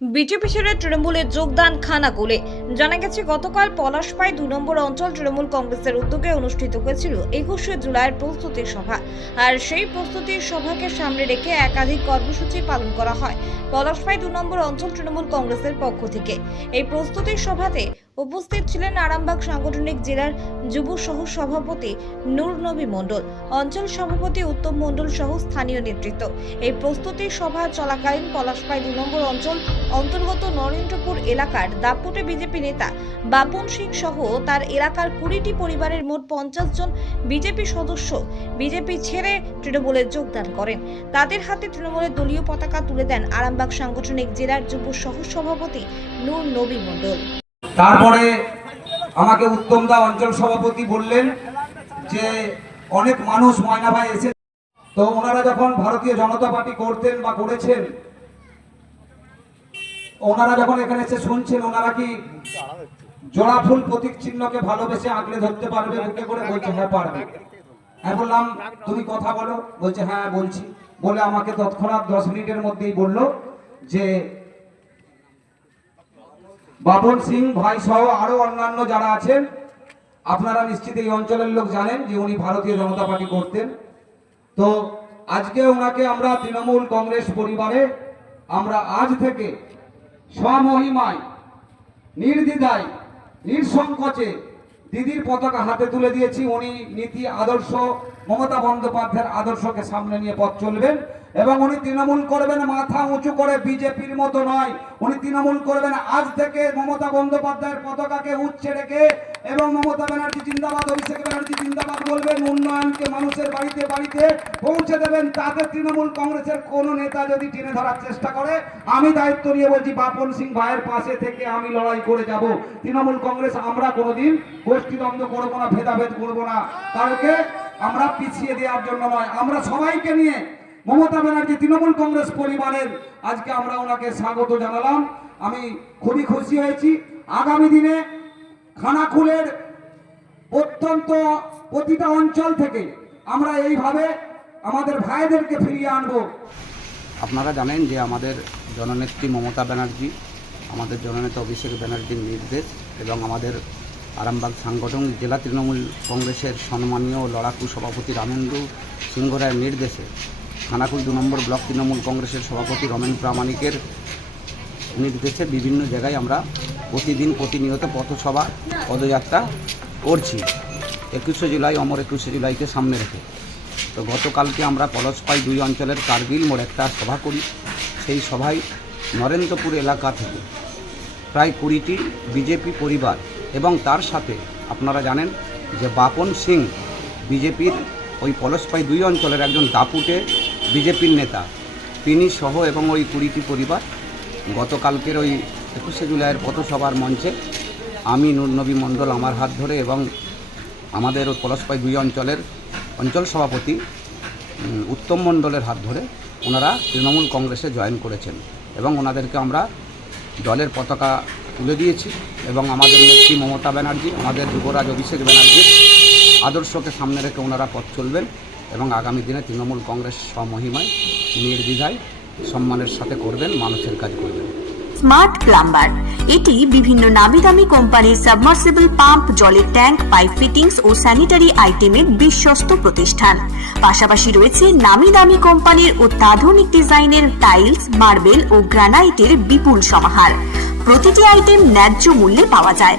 BJP ছেড়ে তৃণমূলে যোগদান খানাকুলে। জানা গেছে, গতকাল পলাশপাই দু নম্বর অঞ্চল তৃণমূল কংগ্রেসের উদ্যোগে অনুষ্ঠিত হয়েছিল একুশে জুলাইয়ের প্রস্তুতি সভা। আর সেই প্রস্তুতি সভাকে সামনে রেখে একাধিক কর্মসূচি পালন করা হয়। পলাশপাই দু নম্বর অঞ্চল তৃণমূল কংগ্রেসের পক্ষ থেকে। এই প্রস্তুতি সভাতে উপস্থিত ছিলেন আরামবাগ সাংগঠনিক জেলার যুব সহ সভাপতি নূর নবী মণ্ডল, অঞ্চল সভাপতি উত্তম মণ্ডল সহ স্থানীয় নেতৃত্ব। এই প্রস্তুতি সভা চলাকালীন পলাশপাই দু নম্বর অঞ্চল অন্তর্গত নরেন্দ্রপুর এলাকার দাপুটে বিজেপি নেতা বাপন সিং সহ তার এলাকার কুড়িটি পরিবারের মোট পঞ্চাশ জন বিজেপি সদস্য বিজেপি ছেড়ে তৃণমূলে যোগদান করেন। তাদের হাতে তৃণমূলের দলীয় পতাকা তুলে দেন আরামবাগ সাংগঠনিক জেলার যুব সহ সভাপতি নূর নবী মণ্ডল। তারপরে আমাকে উত্তমদা অঞ্চল সভাপতি বললেন যে, অনেক মানুষ ময়না ভাই এসে তো ওনারা যখন ভারতীয় জনতা পার্টি করতেন বা করেছেন, ওনারা যখন এখানে এসে শুনছেন, ওনারা কি জোড়া ফুল প্রতীক চিহ্নকে ভালোবেসে আঁকড়ে ধরতে পারবে বুকে করে বলছে হ্যাঁ পারবে। হ্যাঁ বললাম, তুমি কথা বলো। বলছে হ্যাঁ বলছি। বলে আমাকে তৎক্ষণাৎ দশ মিনিটের মধ্যেই বলল যে বাপন সিং ভাই সহ আরও অন্যান্য যারা আছেন, আপনারা নিশ্চিত এই অঞ্চলের লোক জানেন যে উনি ভারতীয় জনতা পার্টি করতেন। তো আজকে ওনাকে আমরা তৃণমূল কংগ্রেস পরিবারে আমরা আজ থেকে স্বমহিমায়, নির্দ্বিধায়, নিঃসংকোচে দিদির পতাকা হাতে তুলে দিয়েছি। উনি নীতি, আদর্শ, মমতা বন্দ্যোপাধ্যায়ের আদর্শকে সামনে নিয়ে পথ চলবেন। এবং উনি তৃণমূল করবেন, মাথা উঁচু করে বিজেপির মতো নয়। উনি তৃণমূল করবেন। আজ থেকে মমতা বন্দ্যোপাধ্যায়ের পতাকাকে উচ্ছে রেখে এবং মমতা ব্যানার্জি জিন্দাবাদ, অভিষেক ব্যানার্জি জিন্দাবাদ বলবেন, উন্নয়নকে মানুষের বাড়িতে বাড়িতে পৌঁছে দেবেন। তাতে তৃণমূল কংগ্রেসের কোন নেতা যদি টেনে ধরার চেষ্টা করে, আমি দায়িত্ব নিয়ে বলছি, বাপন সিং ভাইয়ের পাশে থেকে আমি লড়াই করে যাব। তৃণমূল কংগ্রেস আমরা কোনোদিন গোষ্ঠীদ্বন্দ্ব করব না, ভেদাভেদ করব না। কারোকে আমরা পিছিয়ে দেওয়ার জন্য নয়। আমরা সবাইকে নিয়ে মমতা ব্যানার্জি তৃণমূল কংগ্রেস পরিবারের, আজকে আমরা ওনাকে স্বাগত জানালাম। আমি খুবই খুশি হয়েছি। আগামী দিনে খানাকুলের অত্যন্ত প্রতিটা অঞ্চল থেকে আমরা এইভাবে আমাদের ভাইদেরকে ফিরিয়ে আনব। আপনারা জানেন যে আমাদের জননেত্রী মমতা ব্যানার্জি, আমাদের জননেতা অভিষেক ব্যানার্জির নির্দেশ এবং আমাদের আরামবাগ সাংগঠনিক জেলা তৃণমূল কংগ্রেসের সম্মানীয় লড়াকু সভাপতি রামেন্দ্র সিংহ রায়ের নির্দেশে খানাকুল দু নম্বর ব্লক তৃণমূল কংগ্রেসের সভাপতি রমেন প্রামাণিকের নির্দেশে বিভিন্ন জায়গায় আমরা প্রতিদিন প্রতিনিয়ত পথসভা, পদযাত্রা করছি। একুশে জুলাই, অমর একুশে জুলাইকে সামনে রেখে। তো গতকালকে আমরা পলসপাই দুই অঞ্চলের কার্গিল মোড় একটা সভা করি। সেই সভায় নরেন্দ্রপুর এলাকা থেকে প্রায় কুড়িটি বিজেপি পরিবার এবং তার সাথে আপনারা জানেন যে বাপন সিং বিজেপির ওই পলসপাই দুই অঞ্চলের একজন দাপুটে বিজেপির নেতা। তিনি সহ এবং ওই কুড়িটি পরিবার গতকালকের ওই একুশে জুলাইয়ের পথসভার মঞ্চে আমি নবী মণ্ডল আমার হাত ধরে এবং আমাদের ওই পলাশপাই দুই অঞ্চলের অঞ্চল সভাপতি উত্তম মণ্ডলের হাত ধরে ওনারা তৃণমূল কংগ্রেসে জয়েন করেছেন এবং ওনাদেরকে আমরা দলের পতাকা তুলে দিয়েছি এবং আমাদের নেত্রী মমতা ব্যানার্জি, আমাদের যুবরাজ অভিষেক ব্যানার্জির আদর্শকে সামনে রেখে ওনারা পথ চলবেন। এবং আগামী দিনে তৃণমূল কংগ্রেস স্বমহিমায় নির্দ্বিধায় সম্মানের সাথে করবেন, মানুষের কাজ করবেন। Smart plumber. এটি বিভিন্ন নামি দামি কোম্পানির সাবমার্সিবল পাম্প, জলের ট্যাঙ্ক, পাইপ ফিটিংস ও স্যানিটারি আইটেমের বিশ্বস্ত প্রতিষ্ঠান। পাশাপাশি রয়েছে নামি দামি কোম্পানির অত্যাধুনিক ডিজাইনের টাইলস, মার্বেল ও গ্রানাইটের বিপুল সমাহার। প্রতিটি আইটেম ন্যায্য মূল্যে পাওয়া যায়।